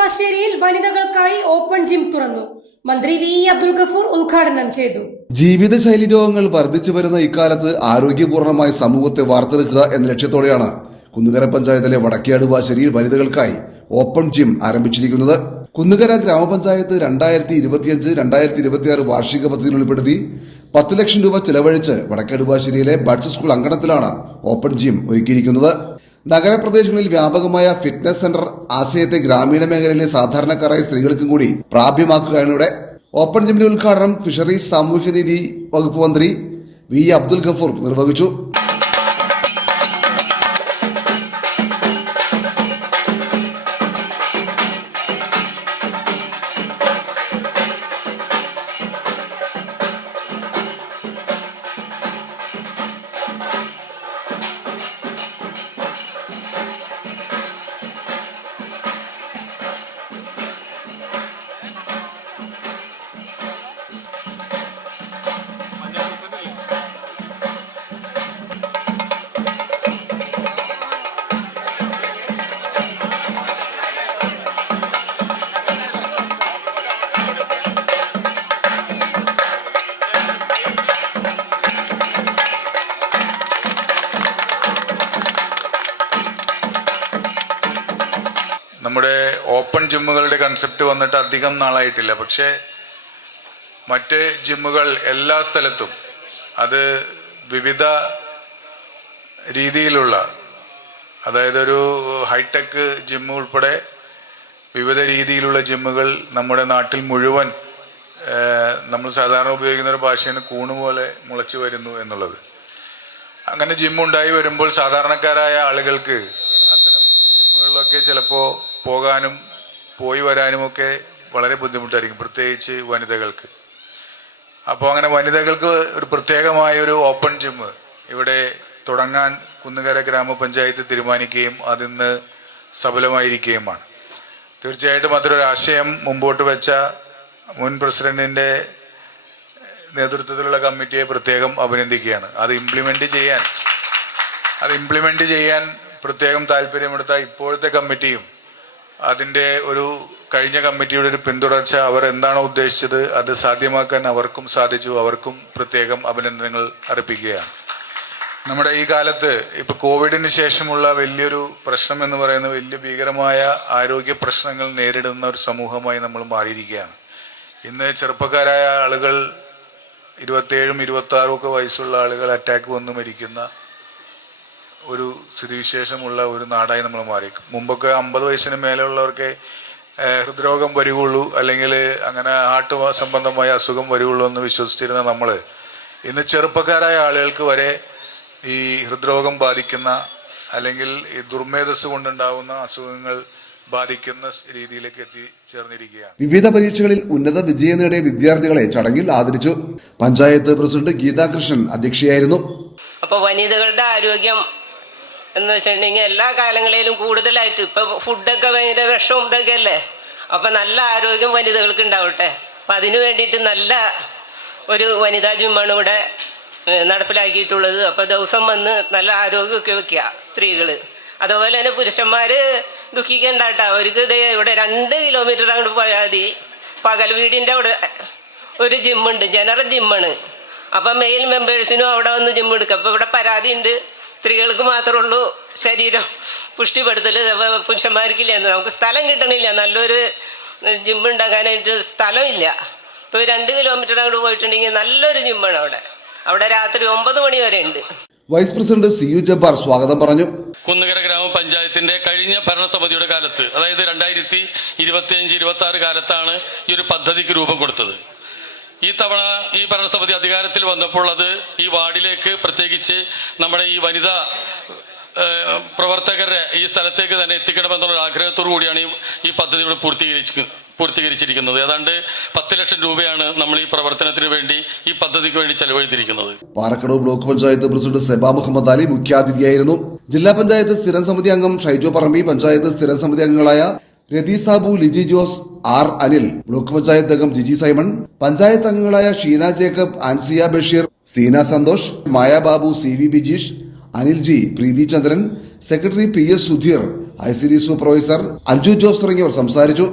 നെടുമ്പാശ്ശേരിയിൽ വനിതകൾക്കായി open gym തുറന്നു. മന്ത്രി വി അബ്ദുൽ ഗഫൂർ ഉദ്ഘാടനം ചെയ്തു. ജീവിതശൈലി രോഗങ്ങൾ വർദ്ധിച്ചു വരുന്ന ഇക്കാലത്ത് ആരോഗ്യപൂർണമായ സമൂഹത്തെ വാർത്തെടുക്കുക എന്ന ലക്ഷ്യത്തോടെയാണ് കുന്നുകര പഞ്ചായത്തിലെ വടക്കേടുവാശ്ശേരിയിൽ വനിതകൾക്കായി ഓപ്പൺ ജിം ആരംഭിച്ചിരിക്കുന്നത്. കുന്നുകര ഗ്രാമപഞ്ചായത്ത് 2025-2026 വാർഷിക പദ്ധതിയിൽ ഉൾപ്പെടുത്തി 10 ലക്ഷം രൂപ ചെലവഴിച്ച് വടക്കേടുവാശ്ശേരിയിലെ ബഡ്സ് സ്കൂൾ അങ്കണത്തിലാണ് ഓപ്പൺ ജിം ഒരുക്കിയിരിക്കുന്നത്. നഗരപ്രദേശങ്ങളിൽ വ്യാപകമായ ഫിറ്റ്നസ് സെന്റർ ആശയത്തെ ഗ്രാമീണ മേഖലയിലെ സാധാരണക്കാരായ സ്ത്രീകൾക്കും കൂടി പ്രാപ്യമാക്കുകയാണ്. ഓപ്പൺ ജിമ്മിന്റെ ഉദ്ഘാടനം ഫിഷറീസ് സാമൂഹ്യനീതി വകുപ്പ് മന്ത്രി വി അബ്ദുൽ ഗഫൂർ നിർവഹിച്ചു. നമ്മുടെ ഓപ്പൺ ജിമ്മുകളുടെ കൺസെപ്റ്റ് വന്നിട്ട് അധികം നാളായിട്ടില്ല. പക്ഷേ മറ്റ് ജിമ്മുകൾ എല്ലാ സ്ഥലത്തും അത് വിവിധ രീതിയിലുള്ള, അതായത് ഒരു ഹൈടെക് ജിമ്മ് ഉൾപ്പെടെ വിവിധ രീതിയിലുള്ള ജിമ്മുകൾ നമ്മുടെ നാട്ടിൽ മുഴുവൻ നമ്മൾ സാധാരണ ഉപയോഗിക്കുന്ന ഒരു ഭാഷയാണ് കൂണ് പോലെ മുളച്ചു വരുന്നു എന്നുള്ളത്. അങ്ങനെ ജിമ്മുണ്ടായി വരുമ്പോൾ സാധാരണക്കാരായ ആളുകൾക്ക് അത്തരം ജിമ്മുകളിലൊക്കെ ചിലപ്പോൾ പോകാനും പോയി വരാനുമൊക്കെ വളരെ ബുദ്ധിമുട്ടായിരിക്കും, പ്രത്യേകിച്ച് വനിതകൾക്ക്. അപ്പോൾ അങ്ങനെ വനിതകൾക്ക് ഒരു പ്രത്യേകമായ ഒരു ഓപ്പൺ ജിമ്മ് ഇവിടെ തുടങ്ങാൻ കുന്നുകര ഗ്രാമപഞ്ചായത്ത് തീരുമാനിക്കുകയും അതിന്ന് സഫലമായിരിക്കുകയുമാണ്. തീർച്ചയായിട്ടും അതൊരു ആശയം മുമ്പോട്ട് വെച്ച മുൻ പ്രസിഡന്റിന്റെ നേതൃത്വത്തിലുള്ള കമ്മിറ്റിയെ പ്രത്യേകം അഭിനന്ദിക്കുകയാണ്. അത് ഇംപ്ലിമെന്റ് ചെയ്യാൻ പ്രത്യേകം താല്പര്യമെടുത്ത ഇപ്പോഴത്തെ കമ്മിറ്റിയും അതിൻ്റെ ഒരു കഴിഞ്ഞ കമ്മിറ്റിയുടെ ഒരു പിന്തുടർച്ച, അവർ എന്താണോ ഉദ്ദേശിച്ചത് അത് സാധ്യമാക്കാൻ അവർക്കും സാധിച്ചു. അവർക്കും പ്രത്യേകം അഭിനന്ദനങ്ങൾ അർപ്പിക്കുകയാണ്. നമ്മുടെ ഈ കാലത്ത് ഇപ്പൊ കോവിഡിന് ശേഷമുള്ള വലിയൊരു പ്രശ്നം എന്ന് പറയുന്നത് വലിയ ഭീകരമായ ആരോഗ്യ പ്രശ്നങ്ങൾ നേരിടുന്ന ഒരു സമൂഹമായി നമ്മൾ മാറിയിരിക്കുകയാണ്. ഇന്ന് ചെറുപ്പക്കാരായ ആളുകൾ 27-ഉം 26-ഉം ഒക്കെ വയസ്സുള്ള ആളുകൾ അറ്റാക്ക് വന്ന് മരിക്കുന്ന ഒരു സ്ഥിതിവിശേഷമുള്ള ഒരു നാടായി നമ്മൾ മാറി. മുമ്പൊക്കെ 50 വയസ്സിന് മേലെയുള്ളവർക്ക് ഹൃദ്രോഗം വരികയുള്ളൂ, അല്ലെങ്കിൽ അങ്ങനെ ഹാർട്ട് സംബന്ധമായ അസുഖം വരികയുള്ളൂ എന്ന് വിശ്വസിച്ചിരുന്ന നമ്മൾ ഇന്ന് ചെറുപ്പക്കാരായ ആളുകൾക്ക് വരെ ഈ ഹൃദ്രോഗം ബാധിക്കുന്ന അല്ലെങ്കിൽ ഈ ദുർമേധസ് കൊണ്ടുണ്ടാകുന്ന അസുഖങ്ങൾ ബാധിക്കുന്ന രീതിയിലേക്ക് എത്തിച്ചേർന്നിരിക്കുകയാണ്. വിവിധ പരീക്ഷകളിൽ ഉന്നത വിജയം നേടിയ വിദ്യാർത്ഥികളെ ചടങ്ങിൽ ആദരിച്ചു. പഞ്ചായത്ത് പ്രസിഡന്റ് ഗീതാകൃഷ്ണൻ അധ്യക്ഷയായിരുന്നു. അപ്പോൾ വനിതകളുടെ ആരോഗ്യം എന്ന് വെച്ചിട്ടുണ്ടെങ്കിൽ എല്ലാ കാലങ്ങളിലും കൂടുതലായിട്ട് ഇപ്പൊ ഫുഡൊക്കെ ഭയങ്കര വിഷവും ഇതൊക്കെ അല്ലേ. അപ്പൊ നല്ല ആരോഗ്യം വനിതകൾക്ക് ഉണ്ടാവട്ടെ. അപ്പൊ അതിനു വേണ്ടിയിട്ട് നല്ല ഒരു വനിതാ ജിമ്മാണ് ഇവിടെ നടപ്പിലാക്കിയിട്ടുള്ളത്. അപ്പൊ ദിവസം വന്ന് നല്ല ആരോഗ്യമൊക്കെ വെക്കുക സ്ത്രീകള്. അതുപോലെ തന്നെ പുരുഷന്മാര് ദുഃഖിക്കണ്ടാട്ടോ. അവർക്ക് ഇവിടെ 2 കിലോമീറ്റർ അങ്ങോട്ട് പോയാൽ മതി പകൽ വീടിന്റെ അവിടെ ഒരു ജിമ്മുണ്ട്, ജനറൽ ജിമ്മാണ്. അപ്പൊ മെയിൽ മെമ്പേഴ്സിനും അവിടെ വന്ന് ജിമ്മ് എടുക്കുക. അപ്പൊ ഇവിടെ പരാതി ഉണ്ട്, സ്ത്രീകൾക്ക് മാത്രമേ ഉള്ളൂ ശരീരം പുഷ്ടിപ്പെടുത്തല്, പുരുഷന്മാർക്കില്ല. നമുക്ക് സ്ഥലം കിട്ടണില്ല, നല്ലൊരു ജിമ്മ് ഉണ്ടാക്കാനായിട്ട് സ്ഥലമില്ല. ഇപ്പോൾ 2 കിലോമീറ്റർ അങ്ങോട്ട് പോയിട്ടുണ്ടെങ്കിൽ നല്ലൊരു ജിമ്മാണ് അവിടെ രാത്രി 9 മണി വരെ ഉണ്ട്. വൈസ് പ്രസിഡന്റ് CU ജബ്ബാർ സ്വാഗതം പറഞ്ഞു. കുന്നുകര ഗ്രാമപഞ്ചായത്തിന്റെ കഴിഞ്ഞ ഭരണസമിതിയുടെ കാലത്ത്, അതായത് 2025-26 കാലത്താണ് ഈ ഒരു പദ്ധതിക്ക് രൂപം കൊടുത്തത്. ഈ തവണ ഈ ഭരണസമിതി അധികാരത്തിൽ വന്നപ്പോൾ അത് ഈ വാർഡിലേക്ക്, പ്രത്യേകിച്ച് നമ്മുടെ ഈ വനിതാ പ്രവർത്തകരെ ഈ സ്ഥലത്തേക്ക് തന്നെ എത്തിക്കണമെന്നുള്ള ആഗ്രഹത്തോടു കൂടിയാണ് ഈ പദ്ധതി ഇവിടെ പൂർത്തീകരിച്ചിരിക്കുന്നത്. ഏതാണ്ട് 10 ലക്ഷം രൂപയാണ് നമ്മൾ ഈ പ്രവർത്തനത്തിന് വേണ്ടി, ഈ പദ്ധതിക്ക് വേണ്ടി ചെലവഴിച്ചിരിക്കുന്നത്. Parakkadavu block panchayat president സെബ Muhammad Ali മുഖ്യാതിഥിയായിരുന്നു. ജില്ലാ പഞ്ചായത്ത് സ്ഥിരം സമിതി അംഗം ഷൈജോ പറമ്പി, പഞ്ചായത്ത് സ്ഥിരം സമിതി അംഗങ്ങളായ രതി സാബു, ലിജി ജോസ്, ആർ അനിൽ, ബ്ലോക്ക് പഞ്ചായത്ത് അംഗം ജിജി സൈമൺ, പഞ്ചായത്ത് അംഗങ്ങളായ Sheena Jacob, Ansiya Basheer, Seena Santhosh, Maya Babu, CV Bijeesh, Anil G, Preethi Chandran, secretary PS Sudheer, ICD supervisor Anju Jose തുടങ്ങിയവർ സംസാരിച്ചു.